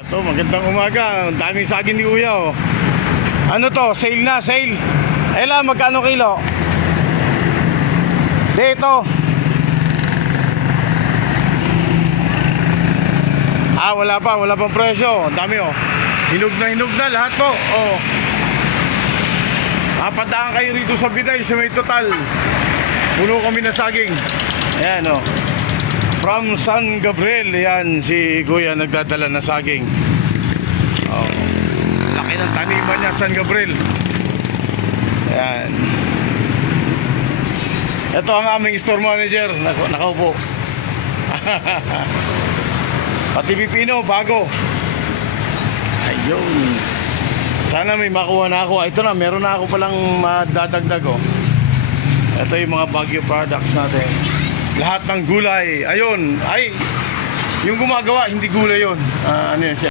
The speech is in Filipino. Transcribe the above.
Ito, magandang umaga. Ang daming saging ni Kuya, oh. Ano to? Sale na, sale. Ela, magkano kilo? Dito. Wala pang presyo. Ang dami, oh. Hinog na lahat po. Oh. Papadaan kayo rito sa Binay, sa may total. Puno kami na saging. Ayan, oh. From San Gabriel, yan si Kuya nagdadala ng saging. Oh, laki ng taniman niya, San Gabriel. Ayan. Ito ang aming store manager, nakaupo. Pati pipino, bago. Ayun. Sana may makuha na ako. Ito na, meron na ako palang madadagdag, oh. Ito yung mga Baguio products natin. Lahat ng gulay. Ayun. Ay, yung gumagawa, hindi gulay yun. Ano yun siya?